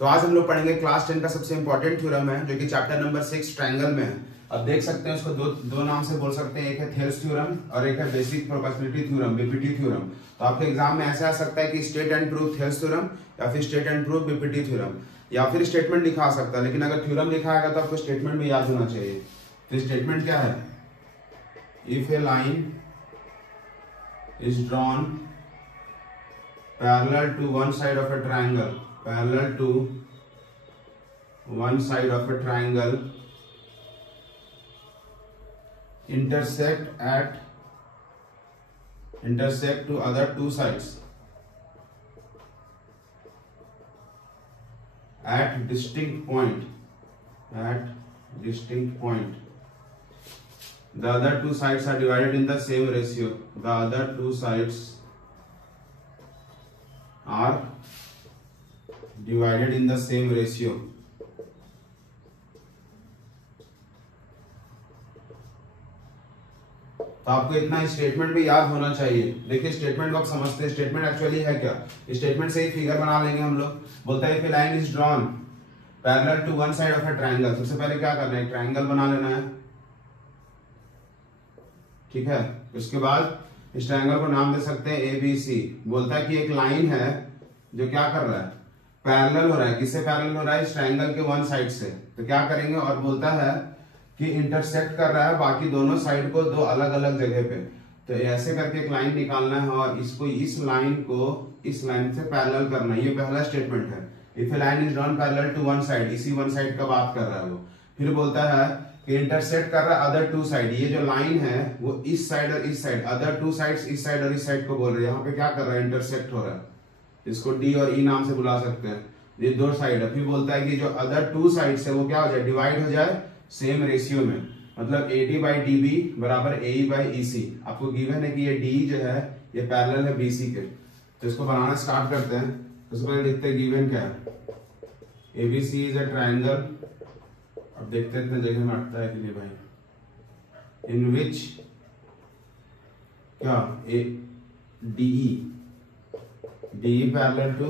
तो आज हम लोग पढ़ेंगे क्लास 10 का सबसे इंपॉर्टेंट थ्योरम है जो कि चैप्टर नंबर 6 ट्रायंगल में है। अब देख सकते हैं उसको दो नाम से बोल सकते हैं, एक है थेल्स थ्योरम और एक है basic proportionality theorem BPT theorem. तो आपके एग्जाम में ऐसा आ सकता है कि state and prove Thales theorem या फिर state and prove BPT theorem या फिर स्टेटमेंट लिखा आ सकता है, लेकिन अगर थ्योरम लिखा आएगा तो आपको स्टेटमेंट भी याद होना चाहिए। तो स्टेटमेंट क्या है? If a line is drawn parallel to one side of a triangle, parallel to one side of a triangle, intersect to other two sides at distinct point. The other two sides are divided in the same ratio. The other two sides are divided in the same ratio. तो आपको इतना statement भी याद होना चाहिए। देखिए statement को आप समझते हैं, स्टेटमेंट एक्चुअली है क्या? स्टेटमेंट से ही फिगर बना लेंगे हम लोग। बोलता है if a line is drawn parallel to one side of a triangle, सबसे पहले क्या करना है? ट्रायंगल बना लेना है, ठीक है। उसके बाद इस ट्रायंगल को नाम दे सकते हैं ABC। बोलता है कि एक लाइन है जो क्या कर रहा है? पैरेलल हो रहा है। किससे पैरेलल हो रहा है? इस ट्रायंगल के वन साइड से। तो क्या करेंगे? और बोलता है कि इंटरसेक्ट कर रहा है बाकी दोनों साइड को दो अलग अलग जगह पे। तो ऐसे करके एक लाइन निकालना है और इसको इस लाइन को इस लाइन से पैरेलल करना है। ये पहला स्टेटमेंट है। If a line is drawn parallel to one side, इसी वन साइड का बात कर रहा है वो। फिर बोलता है कि इंटरसेक्ट कर रहा है अदर टू साइड। ये जो लाइन है वो इस साइड और इस साइड, अदर टू साइड्स इस साइड और इस साइड को बोल रहे हैं। यहाँ पे क्या कर रहा है? इंटरसेक्ट हो रहा है। इसको डी और ई नाम से बुला सकते हैं। ये दो साइड है। फिर बोलता है कि जो अदर टू साइड है वो क्या हो जाए? डिवाइड हो जाए सेम रेशियो में। मतलब AD by DB बराबर AE by EC। आपको गिवन है कि ये D जो है ये पैरेलल है BC के। तो इसको बनाना स्टार्ट करते हैं। उसके बाद लिखते हैं गिवन क्या है? ABC is a triangle. अब देखते हैं इतने जगह में अटता है कि नहीं भाई। इन विच क्या DE पैरेलल टू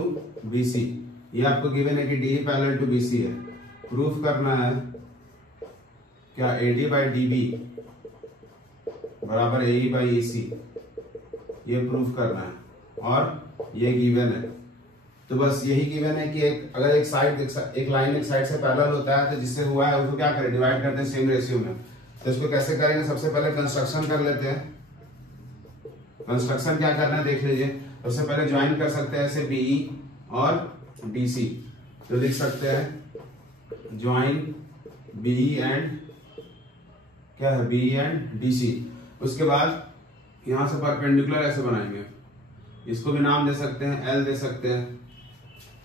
BC। ये आपको गिवन है कि DE पैरेलल टू BC है। प्रूफ करना है क्या? AD by DB बराबर AE by EC। ये प्रूफ करना है और ये गिवन है। तो बस यही गिवन है कि अगर एक लाइन एक साइड से पैरेलल होता है तो जिससे हुआ है उसको क्या करें? डिवाइड करते हैं सेम रेशियो में। तो इसको कैसे करेंगे? सबसे पहले कंस्ट्रक्शन कर लेते हैं। कंस्ट्रक्शन क्या करना है देख लीजिए। सबसे पहले ज्वाइन कर सकते हैं ऐसे BE और DC। तो लिख सकते हैं ज्वाइन BE एंड क्या है? BE and DC। उसके बाद यहां से परपेंडिकुलर ऐसे बनाएंगे। इसको भी नाम दे सकते हैं, L दे सकते हैं,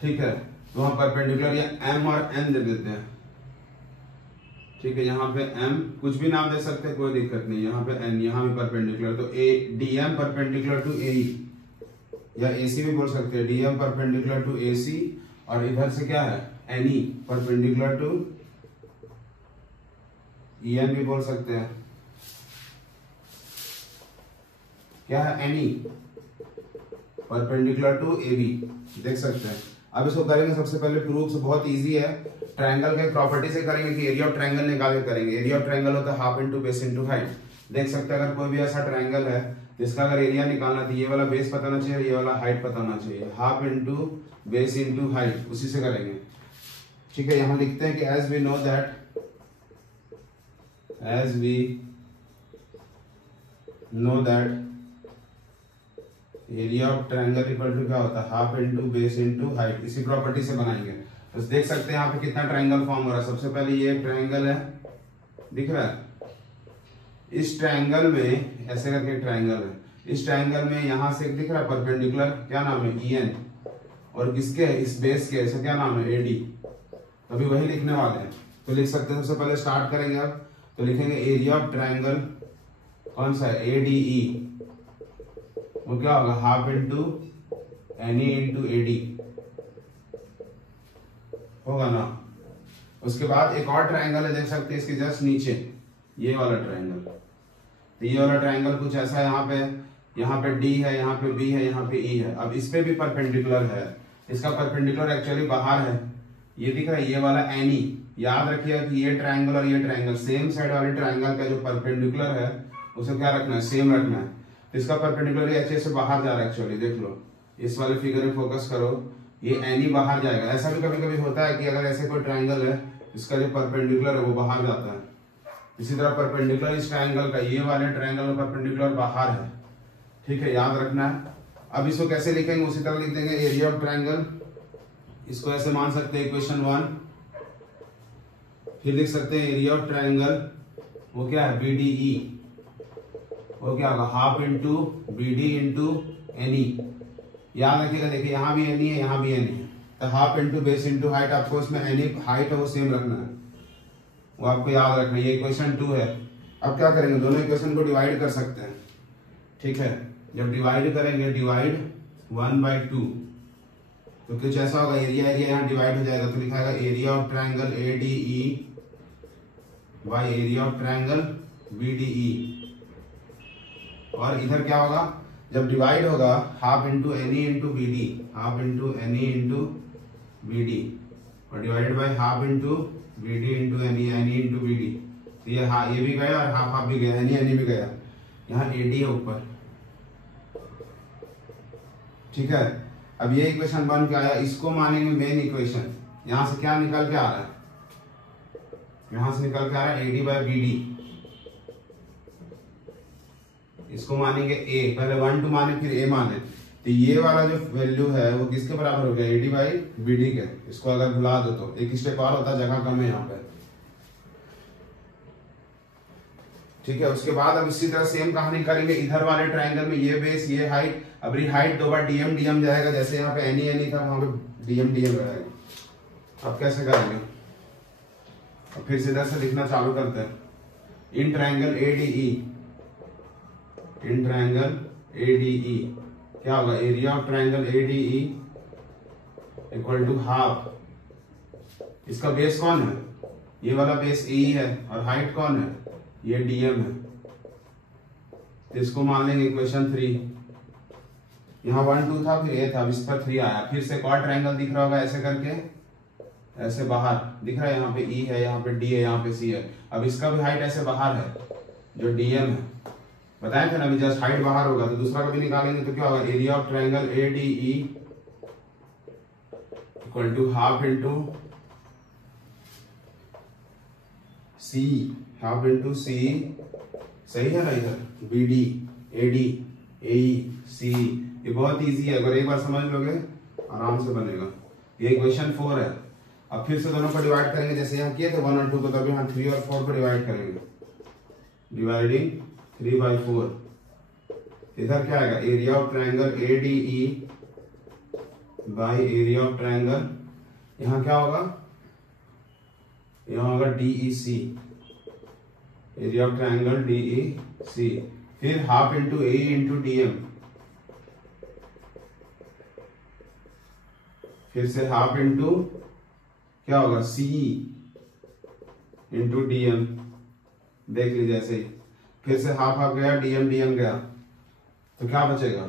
ठीक है। तो वहां परपेंडिकुलर या M और N दे देते हैं, ठीक है। यहाँ पे M कुछ भी नाम दे सकते हैं, कोई दिक्कत नहीं। यहाँ पे N, यहाँ भी परपेंडिकुलर तो DM परपेंडिकुलर टू AE या AC भी बोल सकते हैं। DM परपेंडिकुलर टू AC और इधर से क्या है? NE परपेंडिकुलर टू EN भी बोल सकते हैं। क्या है? NE परपेंडिकुलर टू AB देख सकते हैं। अब इसको करेंगे सबसे पहले प्रूफ। बहुत इजी है। ट्रायंगल के प्रॉपर्टी से करेंगे कि एरिया ऑफ ट्रायंगल निकाल के करेंगे। एरिया ऑफ ट्रायंगल होता है half into base into height. देख सकते हैं अगर कोई भी ऐसा ट्रायंगल है तो इसका अगर एरिया निकालना तो ये वाला बेस पता होना चाहिए, ये वाला हाइट पता होना चाहिए। Half into base into height, उसी से करेंगे, ठीक है। यहां लिखते हैं कि as we know that area of triangle equal to क्या होता है? Half into base into height. इसी प्रॉपर्टी से बनाएंगे। तो देख सकते हैं यहाँ पे कितना ट्रायंगल फॉर्म हो रहा है। सबसे पहले ये ट्रायंगल है, दिख रहा है। इस ट्रायंगल में ऐसे करके ट्रायंगल है। इस ट्रायंगल में यहां से दिख रहा है परपेंडिकुलर, क्या नाम है? EN। और किसके? इस बेस के, ऐसे क्या नाम है? AD। अभी वही लिखने वाले हैं। तो लिख सकते हैं। सबसे पहले स्टार्ट करेंगे अब। तो लिखेंगे एरिया ऑफ ट्रायंगल कौन सा है? ADE। वो क्या होगा? Half into NE into AD होगा ना। उसके बाद एक और ट्रायंगल है, देख सकते हैं इसके जस्ट नीचे, ये वाला ट्रायंगल। तो ये वाला ट्रायंगल कुछ ऐसा है। यहाँ पे D है, यहाँ पे B है, यहाँ पे E है। अब इस पे भी परपेंडिकुलर है। इसका परपेंडिकुलर एक्चुअली बाहर है, ये दिख रहा है ये वाला एनी, याद रखिएगा कि ये ट्रायंगल और ये ट्रायंगल सेम साइड वाले ट्रायंगल का जो परपेंडिकुलर है उसे क्या रखना है, सेम रखना है। तो इसका परपेंडिकुलर एच से बाहर जा रहा है एक्चुअली, देख लो इस वाले फिगर में फोकस करो, ये एनी बाहर जाएगा। ऐसा भी कभी कभी होता है कि अगर ऐसे कोई ट्रायंगल है इसका जो परपेंडिकुलर है वो बाहर जाता है, इसी तरह परपेंडिकुलर इस ट्रायंगल का ये वाले ट्रायंगल में परपेंडिकुलर बाहर है, ठीक है, याद रखना है। अब इसको कैसे लिखेंगे, उसी तरह लिख देंगे एरिया ऑफ ट्रायंगल, इसको ऐसे मान सकते हैं इक्वेशन 1, फिर लिख सकते हैं एरिया ऑफ ट्रायंगल वो क्या है BDE, वो क्या होगा half into BD into any. याद रखिएगा, देखिए यहाँ भी एनी है यहाँ भी एनी है, तो half into base into height, आपको इसमें एनी हाइट है वो सेम रखना है, वो आपको याद रखना है। ये इक्वेशन 2 है। अब क्या करेंगे, दोनों इक्वेशन को डिवाइड कर सकते हैं, ठीक है। जब डिवाइड करेंगे, डिवाइड 1/2, तो कुछ ऐसा होगा, एरिया एरिया यहाँ डिवाइड हो जाएगा, तो लिखाएगा area of triangle ADE by area of triangle BDE। और इधर क्या होगा, जब डिवाइड होगा half into any into BD, half into any into BD, और divided by half into BD into any, any into BD। तो ये भी गया और हाफ हाफ भी गया, एनी एनी भी गया, यहाँ AD है ऊपर, ठीक है। अब ये इक्वेशन बन के आया, इसको मानेंगे मेन इक्वेशन। यहां से क्या निकल के आ रहा है, यहां से निकल के आ रहा है AD बाय BD, इसको मानेंगे A, पहले 1 2 माने फिर A माने, तो ये वाला जो वैल्यू है वो किसके बराबर हो गया, AD बाई BD के। इसको अगर भुला दो तो एक स्टेप और होता, जगह कम है यहाँ पे, ठीक है। उसके बाद अब इसी तरह सेम कहानी करेंगे इधर वाले ट्रायंगल में, ये बेस ये हाइट, अब हाइट 2 बार DM DM जाएगा, जैसे यहाँ पे एनी एनी था वहां पे DM DM रहेगा। अब कैसे करेंगे, अब फिर सीधा से लिखना चालू करते हैं। In triangle ADE, in triangle ADE क्या होगा, area of triangle ADE equal to half, इसका बेस कौन है, ये वाला बेस AE है, और हाइट कौन है, ये DM है, तो इसको मान लेंगे इक्वेशन 3। यहाँ 1 2 था फिर A था, इस पर 3 आया, फिर से एक और ट्रायंगल दिख रहा होगा ऐसे करके, ऐसे बाहर दिख रहा है, यहाँ पे E है, यहाँ पे D है, यहाँ पे C है। अब इसका भी हाइट ऐसे बाहर है जो DM है, बताए थे ना अभी, जस्ट हाइट बाहर होगा तो दूसरा कभी निकालेंगे तो क्या होगा, area of triangle ADE equal to half into C, half into C, सही है ना, इधर BD AD AE C, ये बहुत इजी है, अगर एक बार समझ लोगे आराम से बनेगा। ये इक्वेशन 4 है। अब फिर से दोनों को डिवाइड करेंगे, जैसे यहाँ किए थे 1 और 2 को, तब यहाँ 3 और 4 को डिवाइड करेंगे, डिवाइडिंग 3/4। इधर क्या आएगा, area of triangle ADE by area of triangle, यहाँ क्या होगा, यहाँ होगा DEC, area of triangle DEC, फिर half into AE into DM, फिर से हाफ इंटू क्या होगा CE इंटू DM, देख लीजिए ऐसे ही, फिर से हाफ हाफ गया, DM DM गया, तो क्या बचेगा,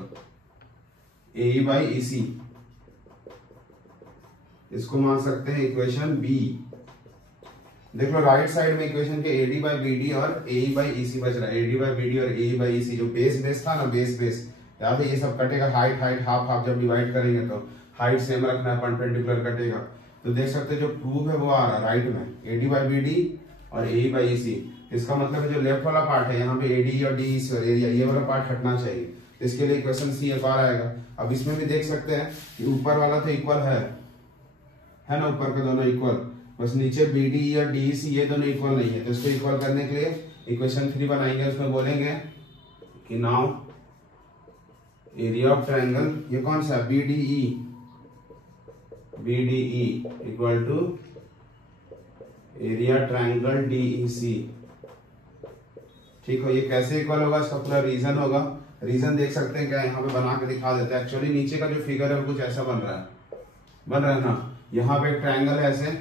AE बाई EC, इसको मान सकते हैं इक्वेशन B। देख लो राइट साइड में इक्वेशन के AD बाई BD और AE बाई EC बच रहा है, AD बाई BD और AE बाई EC, जो बेस था ना, बेस याद है, ये सब कटेगा, हाइट हाइट हाफ हाफ, जब डिवाइड करेंगे तो हाइट सेम रखना है, परपेंडिकुलर कटेगा, तो देख सकते हैं जो प्रूफ है वो आ रहा है राइट में, AD बाई BD और AE बाई EC। इसका मतलब है जो लेफ्ट वाला पार्ट है यहाँ पे AD और DEC और एरिया, ये वाला पार्ट हटना चाहिए, तो इसके लिए इक्वेशन C एक और आएगा। अब इसमें भी देख सकते हैं कि ऊपर वाला तो इक्वल है ना, ऊपर के दोनों इक्वल, बस नीचे BD और DEC ये दोनों इक्वल नहीं है, तो इसको इक्वल करने के लिए इक्वेशन 3 बनाएंगे, उसमें बोलेंगे कि नाउ एरिया ऑफ ट्रायंगल, ये कौन सा BDE equal to area triangle DEC, ठीक हो। ये कैसे इक्वल होगा, इसका पूरा रीजन होगा, रीजन देख सकते हैं क्या, यहाँ पे बना के दिखा देते हैं। एक्चुअली नीचे का जो फिगर है वो कुछ ऐसा बन रहा है ना, यहाँ पे एक ट्रायंगल है ऐसे,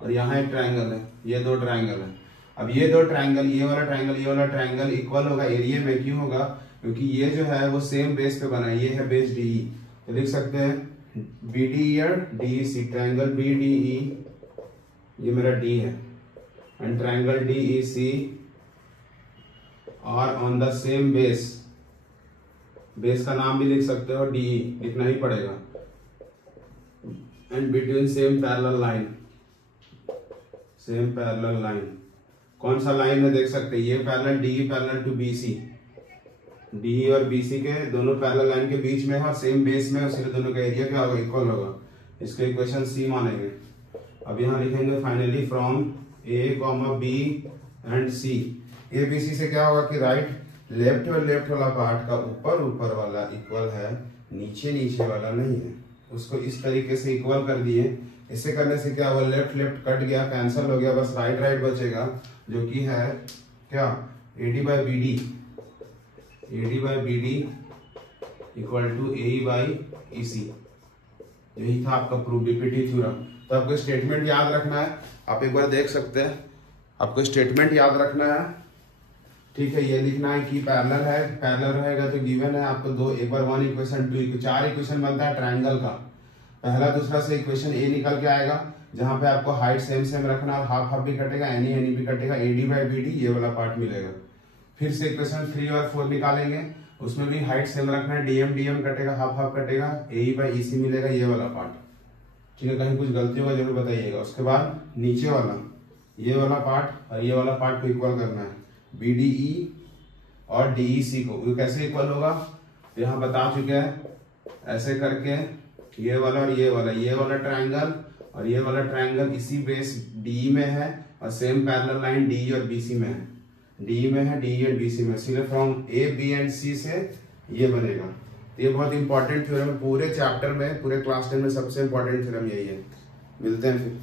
और यहाँ एक ट्रायंगल है, ये 2 ट्रायंगल है। अब ये 2 ट्रायंगल, ये वाला ट्रायंगल इक्वल होगा एरिया में, क्यों होगा, क्योंकि ये जो है वो सेम बेस पे बना है, ये है बेस DE, तो लिख सकते हैं BDE और DEC, ट्रायंगल BDE ये मेरा D है and triangle DEC are on the same base, base का नाम भी लिख सकते हो, DE लिखना ही पड़ेगा, and between same parallel line, same parallel line. कौन सा लाइन है देख सकते हैं, ये parallel DE parallel to BC, DE और BC के दोनों पैरेलल लाइन के बीच में है और सेम बेस में, इसलिए दोनों का एरिया क्या होगा, इक्वल होगा। इसको इक्वेशन C मानेंगे। अब यहाँ लिखेंगे finally from A, B and C, ABC से क्या होगा कि राइट लेफ्ट और लेफ्ट वाला पार्ट का ऊपर वाला इक्वल है, नीचे वाला नहीं है। उसको इस तरीके से इक्वल कर दिए। इसे करने से क्या हुआ, लेफ्ट कट गया, कैंसिल हो गया, बस राइट बचेगा, जो कि है क्या, AD by BD equal to AE by EC। यही था आपका प्रूफ, DPT थ्योरम। तो आपको स्टेटमेंट याद रखना है, आप एक बार देख सकते हैं, आपको स्टेटमेंट याद रखना है, ठीक है। ये लिखना है कि पैरेलल है, पैरेलल रहेगा तो गिवन है आपको दो, एक बार 1 इक्वेशन 2, 4 इक्वेशन बनता है ट्रायंगल का। पहला दूसरा से इक्वेशन A निकल के आएगा, जहां पे आपको हाइट सेम रखना और हाफ भी कटेगा, एनी भी कटेगा, AD बाई BD ये वाला पार्ट मिलेगा। फिर से इक्वेशन 3 और 4 निकालेंगे, उसमें भी हाइट सेम रखना है, DM कटेगा, हाफ कटेगा, AE बाई EC मिलेगा, ये वाला पार्ट, ठीक है। कहीं कुछ गलती होगा जरूर बताइएगा। उसके बाद नीचे वाला ये वाला पार्ट और ये वाला पार्ट को इक्वल करना है, BDE और DEC को। कैसे इक्वल होगा यहाँ बता चुके हैं, ऐसे करके ये वाला और ये वाला ट्रायंगल और ये वाला ट्रायंगल इसी बेस DE में है और सेम पैरेलल लाइन DE और BC में है, DE में है, DE और BC में, इसलिए from A, B and C से ये बनेगा। ये बहुत इंपॉर्टेंट थ्योरम है पूरे चैप्टर में, पूरे क्लास 10 में सबसे इंपॉर्टेंट थ्योरम यही है। मिलते हैं फिर।